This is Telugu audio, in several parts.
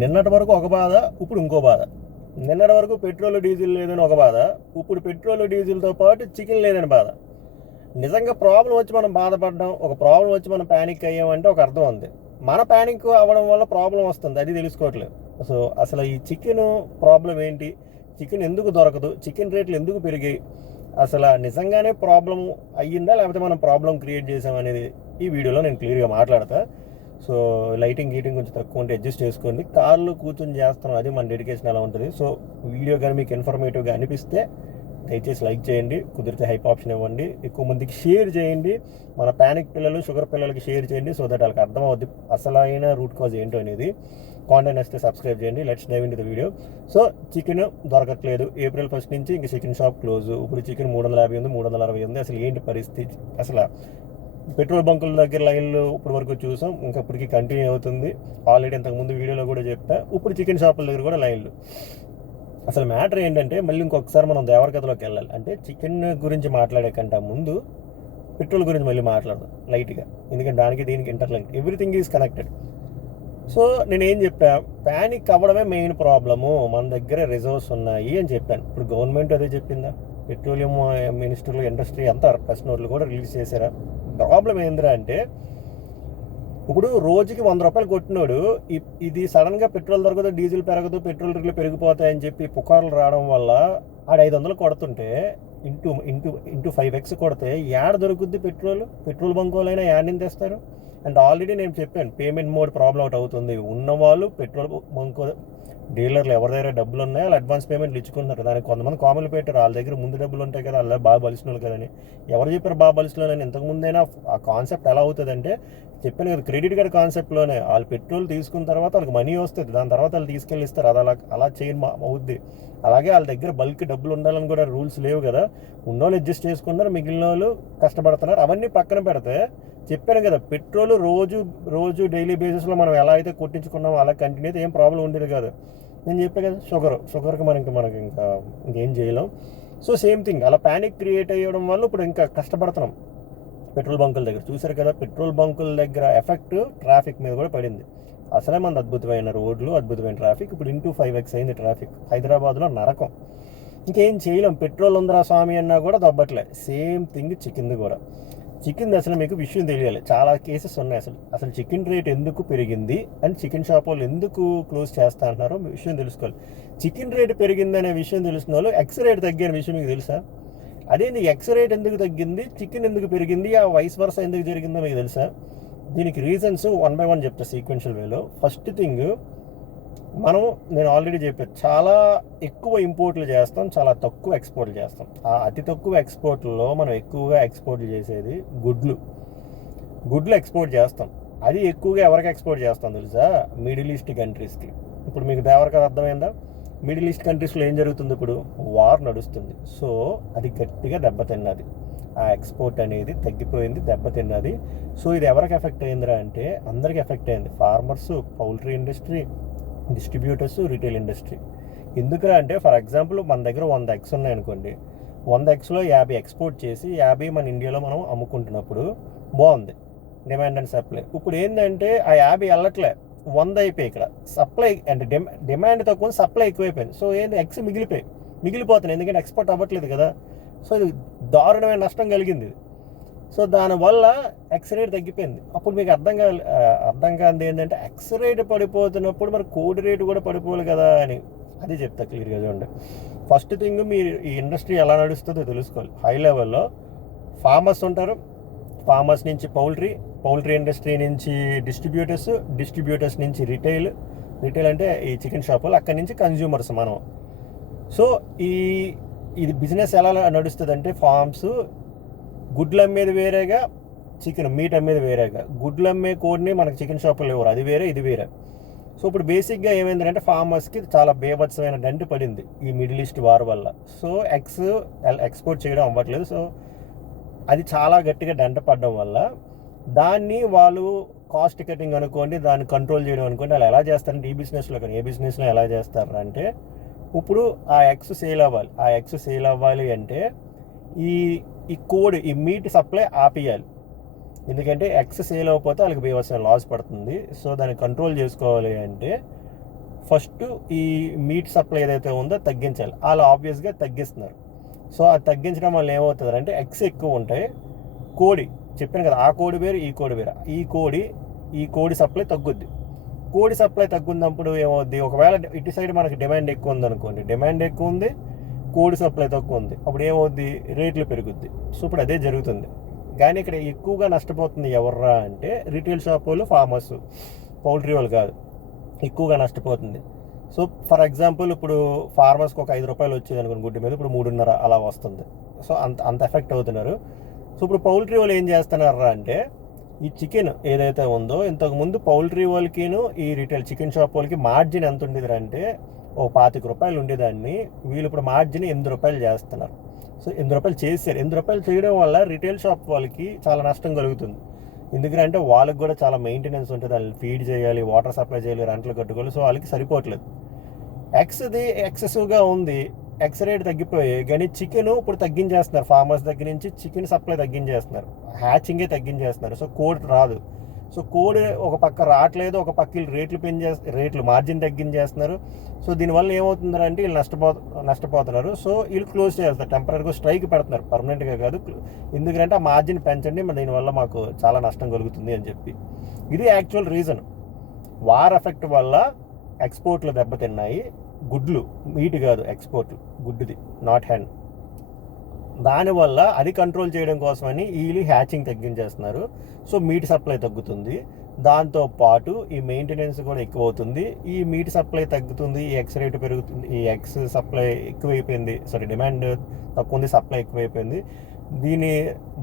నిన్నటి వరకు ఒక బాధ, ఇప్పుడు ఇంకో బాధ. నిన్నటి వరకు పెట్రోల్ డీజిల్ లేదని ఒక బాధ, ఇప్పుడు పెట్రోల్ డీజిల్తో పాటు చికెన్ లేదని బాధ. నిజంగా ప్రాబ్లం వచ్చి మనం బాధపడ్డాం, ఒక ప్రాబ్లం వచ్చి మనం ప్యానిక్ అయ్యామంటే ఒక అర్థం ఉంది. మన ప్యానిక్ అవ్వడం వల్ల ప్రాబ్లం వస్తుంది, అది తెలుసుకోవట్లేదు. సో అసలు ఈ చికెన్ ప్రాబ్లం ఏంటి, చికెన్ ఎందుకు దొరకదు, చికెన్ రేట్లు ఎందుకు పెరిగాయి, అసలు నిజంగానే ప్రాబ్లం అయ్యిందా లేకపోతే మనం ప్రాబ్లం క్రియేట్ చేసామనేది ఈ వీడియోలో నేను క్లియర్గా మాట్లాడతా. సో లైటింగ్ కొంచెం తక్కువ ఉంటే అడ్జస్ట్ చేసుకోండి. కార్లో కూర్చొని చేస్తాం, అది మన డెడికేషన్ అలా ఉంటుంది. సో వీడియో కానీ మీకు ఇన్ఫర్మేటివ్గా అనిపిస్తే దయచేసి లైక్ చేయండి, కుదిరితే హైప్ ఆప్షన్ ఇవ్వండి, ఎక్కువ మందికి షేర్ చేయండి. మన ప్యానిక్ పిల్లలు, షుగర్ పిల్లలకి షేర్ చేయండి, సో దట్ వాళ్ళకి అర్థమవుద్ది అసలైన రూట్ కాజ్ ఏంటో అనేది. కాంటెంట్ వస్తే సబ్స్క్రైబ్ చేయండి. Let's dive into the video. So chicken దొరకట్లేదు, April 1 నుంచి ఇంక చికెన్ షాప్ క్లోజ్. ఇప్పుడు చికెన్ 350 ఉంది, 360 ఉంది. అసలు ఏంటి పరిస్థితి? అసలు పెట్రోల్ బంకుల దగ్గర లైన్లు ఇప్పటి వరకు చూసాం, ఇంకా ఇప్పటికీ కంటిన్యూ అవుతుంది. ఆల్రెడీ ఇంతకుముందు వీడియోలో కూడా చెప్పా, ఇప్పుడు చికెన్ షాపుల దగ్గర కూడా లైన్లు. అసలు మ్యాటర్ ఏంటంటే మళ్ళీ ఇంకొకసారి మనం దేవరకథలోకి వెళ్ళాలి. అంటే చికెన్ గురించి మాట్లాడే కంటే ముందు పెట్రోల్ గురించి మళ్ళీ మాట్లాడదాం లైట్గా, ఎందుకంటే దానికి దీనికి interlink, everything is connected. So నేనేం చెప్పా, ప్యానిక్ అవ్వడమే మెయిన్ ప్రాబ్లము, మన దగ్గర రిజర్వ్స్ ఉన్నాయి అని చెప్పాను. ఇప్పుడు గవర్నమెంట్ అదే చెప్పిందా? పెట్రోలియం మినిస్టర్లు, ఇండస్ట్రీ అంతా ప్రెస్ నోట్లు కూడా రిలీజ్ చేశారా? ప్రాబ్లం ఏందిరా అంటే, ఇప్పుడు రోజుకి 100 రూపాయలు కొట్టినోడు ఇది సడన్గా పెట్రోల్ దొరకదు, డీజిల్ పెరగదు, పెట్రోల్ రేట్లు పెరిగిపోతాయని చెప్పి పుకార్లు రావడం వల్ల ఆడ 500 కొడుతుంటే ఇంటూ 5x కొడితే ఏడ దొరుకుద్ది పెట్రోల్ బంకులైనా యాడ్ నుంచి తెస్తారు. అండ్ ఆల్రెడీ నేను చెప్పాను, పేమెంట్ మోడ్ ప్రాబ్లం అవుట్ అవుతుంది. ఉన్నవాళ్ళు పెట్రోల్ బంకు డీలర్లు ఎవరి దగ్గర డబ్బులు ఉన్నాయో వాళ్ళు అడ్వాన్స్ పేమెంట్లు ఇచ్చుకుంటున్నారు. దానికి కొంతమంది కామెంట్లు పెట్టారు, వాళ్ళ దగ్గర ముందు డబ్బులు ఉంటాయి కదా, అలా బాగా బలిసిన వాళ్ళు కదని. ఎవరు చెప్పారు బాగా బలిసిన వాళ్ళని? ఇంతకుముందైనా ఆ కాన్సెప్ట్ ఎలా అవుతుంది అంటే, చెప్పాను కదా, క్రెడిట్ కార్డ్ కాన్సెప్ట్లోనే వాళ్ళు పెట్రోల్ తీసుకున్న తర్వాత వాళ్ళకి మనీ వస్తుంది, దాని తర్వాత వాళ్ళు తీసుకెళ్ళి ఇస్తారు. అది అలా చేయడం అవుద్ది. అలాగే వాళ్ళ దగ్గర బల్క్ డబ్బులు ఉండాలని కూడా రూల్స్ లేవు కదా. ఉన్నోళ్ళు అడ్జస్ట్ చేసుకున్నారు, మిగిలిన వాళ్ళు కష్టపడుతున్నారు. అవన్నీ పక్కన పెడితే చెప్పాను కదా, పెట్రోల్ రోజు డైలీ బేసిస్లో మనం ఎలా అయితే కొట్టించుకున్నామో అలా కంటిన్యూ అయితే ఏం ప్రాబ్లం ఉండేది కాదు. నేను చెప్పాను కదా, షుగర్కి మనకి ఇంకేం చేయలేం. సో సేమ్ థింగ్, అలా ప్యానిక్ క్రియేట్ అయ్యడం వల్ల ఇప్పుడు ఇంకా కష్టపడుతున్నాం. పెట్రోల్ బంకుల దగ్గర చూసారు కదా, పెట్రోల్ బంకుల దగ్గర ఎఫెక్ట్ ట్రాఫిక్ మీద కూడా పడింది. అసలే మన అద్భుతమైన రోడ్లు, అద్భుతమైన ట్రాఫిక్, ఇప్పుడు ఇంటూ 5x అయింది ట్రాఫిక్. హైదరాబాద్లో నరకం. ఇంకేం చేయలేం, పెట్రోల్ ఉందరా స్వామి అన్నా కూడా దబ్బట్లే. సేమ్ థింగ్ చికెన్ది కూడా. చికెన్ అసలు మీకు విషయం తెలియాలి, చాలా కేసెస్ ఉన్నాయి. అసలు చికెన్ రేట్ ఎందుకు పెరిగింది అండ్ చికెన్ షాప్ వాళ్ళు ఎందుకు క్లోజ్ చేస్తా అంటున్నారో విషయం తెలుసుకోవాలి. చికెన్ రేట్ పెరిగిందనే విషయం తెలుసుకున్న వాళ్ళు ఎక్స్ రేట్ తగ్గిన విషయం మీకు తెలుసా? అదేంది, ఎక్స్ రేట్ ఎందుకు తగ్గింది, చికెన్ ఎందుకు పెరిగింది, ఆ వైస్ వర్స ఎందుకు జరిగిందో మీకు తెలుసా? దీనికి రీజన్స్ 1 by 1 చెప్తా సీక్వెన్షియల్ వేలో. ఫస్ట్ థింగ్, నేను ఆల్రెడీ చెప్పాను, చాలా ఎక్కువ ఇంపోర్ట్లు చేస్తాం, చాలా తక్కువ ఎక్స్పోర్ట్లు చేస్తాం. ఆ అతి తక్కువ ఎక్స్పోర్ట్లలో మనం ఎక్కువగా ఎక్స్పోర్ట్లు చేసేది గుడ్లు ఎక్స్పోర్ట్ చేస్తాం. అది ఎక్కువగా ఎవరికి ఎక్స్పోర్ట్ చేస్తాం తెలుసా? మిడిల్ ఈస్ట్ కంట్రీస్కి. ఇప్పుడు మీకు దేవరకథ అర్థమైందా? మిడిల్ ఈస్ట్ కంట్రీస్లో ఏం జరుగుతుంది? ఇప్పుడు వార్ నడుస్తుంది. సో అది గట్టిగా దెబ్బతిన్నది, ఆ ఎక్స్పోర్ట్ అనేది తగ్గిపోయింది, దెబ్బతిన్నది. సో ఇది ఎవరికి ఎఫెక్ట్ అయిందిరా అంటే అందరికి ఎఫెక్ట్ అయింది. Farmers, poultry industry, distributors, retail industry. ఎందుకురా అంటే, ఫర్ ఎగ్జాంపుల్ మన దగ్గర 100 ఎగ్స్ ఉన్నాయనుకోండి, 100 ఎగ్స్లో 50 ఎక్స్పోర్ట్ చేసి 50 మన ఇండియాలో మనం అమ్ముకుంటున్నప్పుడు బాగుంది, డిమాండ్ అండ్ సప్లై. ఇప్పుడు ఏంటంటే ఆ 50 వెళ్ళట్లే, 100 అయిపోయి ఇక్కడ సప్లై అంటే డిమాండ్ తక్కువ, సప్లై ఎక్కువైపోయింది. సో ఏంటి, ఎగ్స్ మిగిలిపోతున్నాయి, ఎందుకంటే ఎక్స్పోర్ట్ అవ్వట్లేదు కదా. సో ఇది దారుణమైన నష్టం కలిగింది. సో దానివల్ల ఎక్స్ రేట్ తగ్గిపోయింది. అప్పుడు మీకు అర్థం కానిది ఏంటంటే, ఎక్స్ రేట్ పడిపోతున్నప్పుడు మరి కోడి రేటు కూడా పడిపోవాలి కదా అని. అది చెప్తా క్లియర్గా చూడండి. ఫస్ట్ థింగ్, మీరు ఈ ఇండస్ట్రీ ఎలా నడుస్తుందో తెలుసుకోవాలి. హై లెవెల్లో ఫార్మర్స్ ఉంటారు, ఫార్మర్స్ నుంచి పౌల్ట్రీ ఇండస్ట్రీ నుంచి డిస్ట్రిబ్యూటర్స్ నుంచి రిటైల్ అంటే ఈ చికెన్ షాపులు, అక్కడి నుంచి కన్జ్యూమర్స్ మనం. సో ఇది బిజినెస్ ఎలా నడుస్తుంది అంటే, ఫార్మ్స్ గుడ్లు అమ్మేది వేరేగా, చికెన్ మీట్ అమ్మేది వేరేగా. గుడ్లు అమ్మే కోడిని మనకి చికెన్ షాపులు ఎవరు, అది వేరే ఇది వేరే. సో ఇప్పుడు బేసిక్గా ఏమైందంటే, ఫార్మర్స్కి చాలా బేభత్సమైన డంటి పడింది ఈ మిడిల్ ఈస్ట్ వార్ వల్ల. సో ఎక్స్పోర్ట్ చేయడం అవ్వట్లేదు. సో అది చాలా గట్టిగా డంట పడడం వల్ల దాన్ని వాళ్ళు కాస్ట్ కటింగ్ అనుకోండి, దాన్ని కంట్రోల్ చేయడం అనుకోండి, వాళ్ళు ఎలా చేస్తారంటే, ఈ బిజినెస్లో కానీ ఏ బిజినెస్లో ఎలా చేస్తారంటే, ఇప్పుడు ఆ ఎగ్స్ సేల్ అవ్వాలి అంటే ఈ కోడి, ఈ మీట్ సప్లై ఆపేయాలి. ఎందుకంటే ఎగ్స్ సేల్ అవ్వకపోతే వాళ్ళకి బీభత్సమైన లాస్ పడుతుంది. సో దాన్ని కంట్రోల్ చేసుకోవాలి అంటే ఫస్ట్ ఈ మీట్ సప్లై ఏదైతే ఉందో తగ్గించాలి. వాళ్ళు ఆబ్వియస్గా తగ్గిస్తున్నారు. సో అది తగ్గించడం వల్ల ఏమవుతుంది అంటే ఎగ్స్ ఎక్కువ ఉంటాయి. కోడి చెప్పాను కదా, ఆ కోడి వేరు ఈ కోడి వేరు. ఈ కోడి సప్లై తగ్గుద్ది. కోడి సప్లై తగ్గున్నప్పుడు ఏమవుద్ది, ఒకవేళ ఇటు సైడ్ మనకి డిమాండ్ ఎక్కువ ఉంది అనుకోండి, డిమాండ్ ఎక్కువ ఉంది, కోడి సప్లై తక్కువ ఉంది, అప్పుడు ఏమవుద్ది, రేట్లు పెరుగుద్ది. సో ఇప్పుడు అదే జరుగుతుంది. కానీ ఇక్కడ ఎక్కువగా నష్టపోతుంది ఎవర్రా అంటే రిటైల్ షాప్ వాళ్ళు, ఫార్మర్స్, పౌల్ట్రీ వాళ్ళు కాదు, ఎక్కువగా నష్టపోతుంది. సో ఫర్ ఎగ్జాంపుల్ ఇప్పుడు ఫార్మర్స్కి ఒక 5 రూపాయలు వచ్చేది అనుకోండి గుడ్డు మీద, ఇప్పుడు 3.5 అలా వస్తుంది. సో అంత ఎఫెక్ట్ అవుతున్నారు. సో ఇప్పుడు పౌల్ట్రీ వాళ్ళు ఏం చేస్తున్నారా అంటే ఈ చికెన్ ఏదైతే ఉందో, ఇంతకుముందు పౌల్ట్రీ వాళ్ళకిను ఈ రిటైల్ చికెన్ షాప్ వాళ్ళకి మార్జిన్ ఎంత ఉండేది అంటే ఓ 25 రూపాయలు ఉండేదాన్ని, వీళ్ళు ఇప్పుడు మార్జిన్ 8 రూపాయలు చేస్తున్నారు. సో 8 రూపాయలు చేశారు. 8 రూపాయలు చేయడం వల్ల రిటైల్ షాప్ వాళ్ళకి చాలా నష్టం కలుగుతుంది. ఎందుకంటే వాళ్ళకి కూడా చాలా మెయింటెనెన్స్ ఉంటుంది, వాళ్ళని ఫీడ్ చేయాలి, వాటర్ సప్లై చేయాలి, రెంట్లు కట్టుకోవాలి. సో వాళ్ళకి సరిపోవట్లేదు. ఎగ్స్ది ఎక్సెసివ్గా ఉంది, ఎగ్స్ రేట్ తగ్గిపోయి, కానీ చికెన్ ఇప్పుడు తగ్గించేస్తున్నారు. ఫార్మర్స్ దగ్గర నుంచి చికెన్ సప్లై తగ్గించేస్తున్నారు, హ్యాచింగే తగ్గించేస్తున్నారు. సో కోడి రాదు. సో కోడి ఒక పక్క రావట్లేదు, ఒక పక్క వీళ్ళు రేట్లు మార్జిన్ తగ్గించేస్తున్నారు. సో దీనివల్ల ఏమవుతుందంటే వీళ్ళు నష్టపోతున్నారు. సో వీళ్ళు క్లోజ్ చేస్తారు, టెంపరీగా స్ట్రైక్ పెడుతున్నారు, పర్మనెంట్గా కాదు. ఎందుకంటే ఆ మార్జిన్ పెంచండి, దీనివల్ల మాకు చాలా నష్టం కలుగుతుంది అని చెప్పి. ఇది యాక్చువల్ రీజన్. వార్ ఎఫెక్ట్ వల్ల ఎక్స్పోర్ట్లు దెబ్బతిన్నాయి. గుడ్లు, మీట్ కాదు ఎక్స్పోర్ట్లు, గుడ్డుది, నాట్ హ్యాన్. దానివల్ల అది కంట్రోల్ చేయడం కోసమని వీళ్ళు హ్యాచింగ్ తగ్గించేస్తున్నారు. సో మీట్ సప్లై తగ్గుతుంది, దాంతోపాటు ఈ మెయింటెనెన్స్ కూడా ఎక్కువ అవుతుంది. ఈ మీట్ సప్లై తగ్గుతుంది, ఈ ఎగ్స్ రేటు పెరుగుతుంది, ఈ ఎగ్స్ సప్లై ఎక్కువైపోయింది, డిమాండ్ తక్కువ ఉంది, సప్లై ఎక్కువైపోయింది.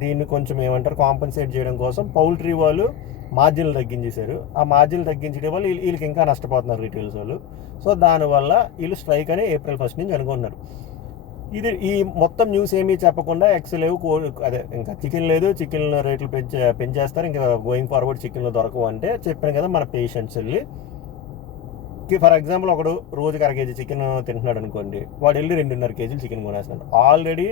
దీన్ని కొంచెం ఏమంటారు, కాంపెన్సేట్ చేయడం కోసం పౌల్ట్రీ వాళ్ళు మార్జిన్లు తగ్గించేశారు. ఆ మార్జిన్లు తగ్గించడం వల్ల వీళ్ళకి ఇంకా నష్టపోతున్నారు రిటైల్స్ వాళ్ళు. సో దానివల్ల వీళ్ళు స్ట్రైక్ అని April 1 నుంచి అనుకుంటున్నారు. ఈ మొత్తం న్యూస్ ఏమీ చెప్పకుండా ఎగ్స్ లేవు, అదే ఇంకా చికెన్ లేదు, చికెన్ రేట్లు పెంచేస్తారు, ఇంకా గోయింగ్ ఫార్వర్డ్ చికెన్లు దొరకవు అంటే చెప్పాను కదా. మన పేషెంట్స్ వెళ్ళి, ఫర్ ఎగ్జాంపుల్ ఒకడు రోజుకి 1 కేజీ చికెన్ తింటున్నాడు అనుకోండి, వాడు వెళ్ళి 2.5 కేజీలు చికెన్ కొనేస్తున్నాడు. ఆల్రెడీ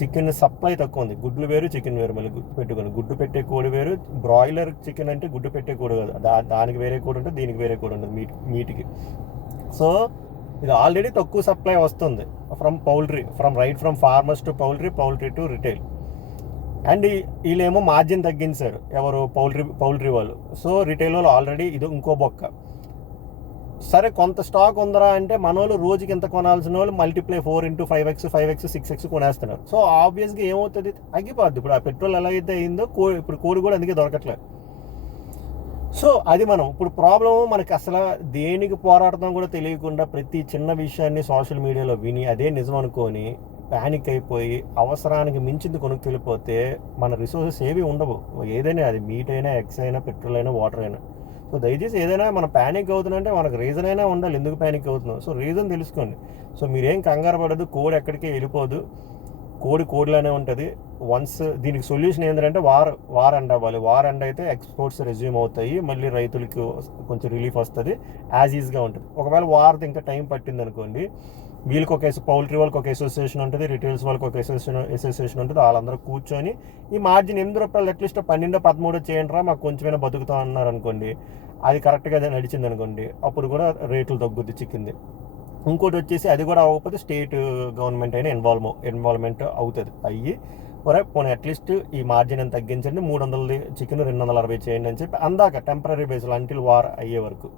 చికెన్ సప్లై తక్కువ ఉంది. గుడ్లు వేరు, చికెన్ వేరు. మళ్ళీ పెట్టుకోండి, గుడ్డు పెట్టే కోడి వేరు. బ్రాయిలర్ చికెన్ అంటే గుడ్డు పెట్టే కోడి కాదు, దానికి వేరే కోడి ఉంటుంది, దీనికి వేరే కోడి ఉంటుంది మీట్కి. సో ఇది ఆల్రెడీ తక్కువ సప్లై వస్తుంది from farmers to poultry to retail. And వీళ్ళేమో మార్జిన్ తగ్గించారు, ఎవరు, పౌల్ట్రీ వాళ్ళు. సో రిటైల్ వాళ్ళు ఆల్రెడీ ఇది ఇంకో బొక్క. సరే కొంత స్టాక్ ఉందరా అంటే మన వాళ్ళు రోజుకి ఎంత కొనాల్సిన వాళ్ళు multiply 4 into 5x 6x కొనేస్తున్నారు. So ఆబ్వియస్గా ఏమవుతుంది, తగ్గిపోద్ది. ఇప్పుడు ఆ పెట్రోల్ ఎలా అయితే అయిందో ఇప్పుడు కోడి కూడా అందుకే దొరకట్లేదు. సో అది మనం ఇప్పుడు ప్రాబ్లం, మనకి అసలు దేనికి పోరాడతాం కూడా తెలియకుండా ప్రతి చిన్న విషయాన్ని సోషల్ మీడియాలో విని అదే నిజం అనుకొని ప్యానిక్ అయిపోయి అవసరానికి మించింది కొనుక్కెళ్ళిపోతే మన రిసోర్సెస్ ఏవి ఉండవు. ఏదైనా, అది మీట్ అయినా, ఎగ్స్ అయినా, పెట్రోల్ అయినా, వాటర్ అయినా. సో దయచేసి ఏదైనా మనం ప్యానిక్ అవుతుందంటే మనకు రీజన్ అయినా ఉండాలి, ఎందుకు ప్యానిక్ అవుతున్నాం. సో రీజన్ తెలుసుకోండి. సో మీరేం కంగారు పడదు, కోడి ఎక్కడికి వెళ్ళిపోదు, కోడిలానే ఉంటుంది. వన్స్ దీనికి సొల్యూషన్ ఏంటంటే వార్ ఎండ్ అవ్వాలి. వార్ ఎండ్ అయితే ఎక్స్పోర్ట్స్ రెజ్యూమ్ అవుతాయి, మళ్ళీ రైతులకి కొంచెం రిలీఫ్ వస్తుంది, యాజ్ ఈజ్గా ఉంటుంది. ఒకవేళ వార్ది ఇంకా టైం పట్టింది అనుకోండి, వీళ్ళకి ఒక పౌల్ట్రీ వాళ్ళకి ఒక అసోసియేషన్ ఉంటుంది, రిటైల్స్ వాళ్ళకి ఒక అసోసియేషన్ ఉంటుంది. వాళ్ళందరూ కూర్చొని ఈ మార్జిన్ 8 రూపాయలు అట్లీస్ట్ 12-13 చేయండి, మాకు కొంచెమైనా బతుకుతాం అన్నారు అనుకోండి, అది కరెక్ట్గా నడిచింది అనుకోండి, అప్పుడు కూడా రేట్లు తగ్గుద్ది చికెన్ది. ఇంకోటి వచ్చేసి అది కూడా అవ్వకపోతే స్టేట్ గవర్నమెంట్ అయినా ఇన్వాల్వ్మెంట్ అవుతుంది. పోనీ అట్లీస్ట్ ఈ మార్జిన్ అని తగ్గించండి, 300 చికెన్ 260 చేయండి అని చెప్పి అందాక టెంపరీ బేస్లో అంటిల్ వార్ అయ్యే వరకు.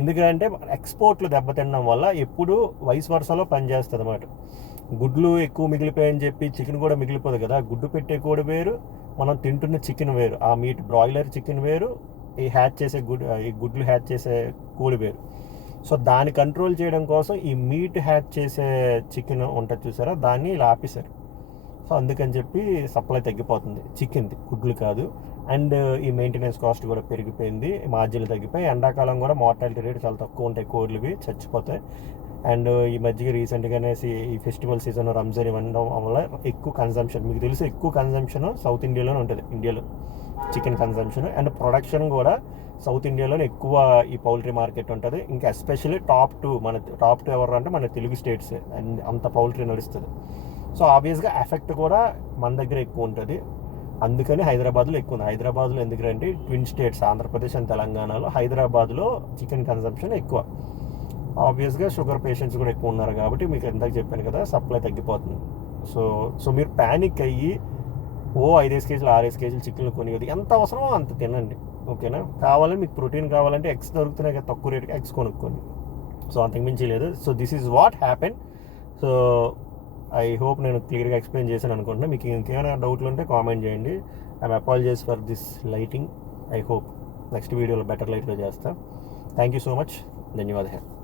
ఎందుకంటే ఎక్స్పోర్ట్లు దెబ్బతినడం వల్ల ఎప్పుడు వైస్ వర్సాలో పనిచేస్తుంది అన్నమాట. గుడ్లు ఎక్కువ మిగిలిపోయాయని చెప్పి చికెన్ కూడా మిగిలిపోదు కదా. గుడ్డు పెట్టే కోడి వేరు, మనం తింటున్న చికెన్ వేరు, ఆ మీట్ బ్రాయిలర్ చికెన్ వేరు, ఈ గుడ్లు హ్యాచ్ చేసే కోడి వేరు. సో దాన్ని కంట్రోల్ చేయడం కోసం ఈ మీట్ హ్యాచ్ చేసే చికెన్ ఉంటుంది చూసారా, దాన్ని ఇలా ఆపేశారు. సో అందుకని చెప్పి సప్లై తగ్గిపోతుంది చికెన్ది, గుడ్లు కాదు. అండ్ ఈ మెయింటెనెన్స్ కాస్ట్ కూడా పెరిగిపోయింది, మార్జిన్లు తగ్గిపోయి. ఎండాకాలం కూడా మార్టాలిటీ రేట్ చాలా తక్కువ ఉంటాయి, కోడ్లువి చచ్చిపోతాయి. అండ్ ఈ మధ్యకి రీసెంట్గానే ఈ ఫెస్టివల్ సీజన్, రంజాన్ ఇవన్నీ వల్ల ఎక్కువ కన్జంప్షన్, మీకు తెలుసు ఎక్కువ కన్జంప్షన్ సౌత్ ఇండియాలోనే ఉంటుంది, ఇండియాలో చికెన్ కన్జంప్షన్. అండ్ ప్రొడక్షన్ కూడా సౌత్ ఇండియాలోనే ఎక్కువ ఈ పౌల్ట్రీ మార్కెట్ ఉంటుంది. ఇంకా ఎస్పెషల్లీ టాప్ 2 ఎవరు అంటే మన తెలుగు స్టేట్స్, అండ్ అంత పౌల్ట్రీ నడుస్తుంది. సో ఆబ్వియస్గా ఎఫెక్ట్ కూడా మన దగ్గర ఎక్కువ ఉంటుంది. అందుకని హైదరాబాద్లో ఎక్కువ ఉంది. హైదరాబాద్లో ఎందుకంటే ట్విన్ స్టేట్స్ ఆంధ్రప్రదేశ్ అండ్ తెలంగాణలో హైదరాబాద్లో చికెన్ కన్సంప్షన్ ఎక్కువ. ఆబ్వియస్గా షుగర్ పేషెంట్స్ కూడా ఎక్కువ ఉన్నారు కాబట్టి మీకు ఇందాక చెప్పాను కదా, సప్లై తగ్గిపోతుంది. సో మీరు ప్యానిక్ అయ్యి 5 కేజీలు 6 కేజీలు చికెన్లు కొనిది ఎంత అవసరమో అంత తినండి, ఓకేనా. కావాలని మీకు ప్రోటీన్ కావాలంటే ఎగ్స్ దొరుకుతున్నాయి కదా తక్కువ రేటుకి, ఎగ్స్ కొనుక్కోండి. సో అంతకుమించి లేదు. So this is what happen. So I hope నేను క్లియర్గా ఎక్స్ప్లెయిన్ చేశాను అనుకుంటున్నా. మీకు ఇంకేమైనా డౌట్లు ఉంటే కామెంట్ చేయండి. I'm apologise for this lighting. I hope next వీడియోలో బెటర్ లైట్లో చేస్తా. Thank you so much. ధన్యవాదాలు.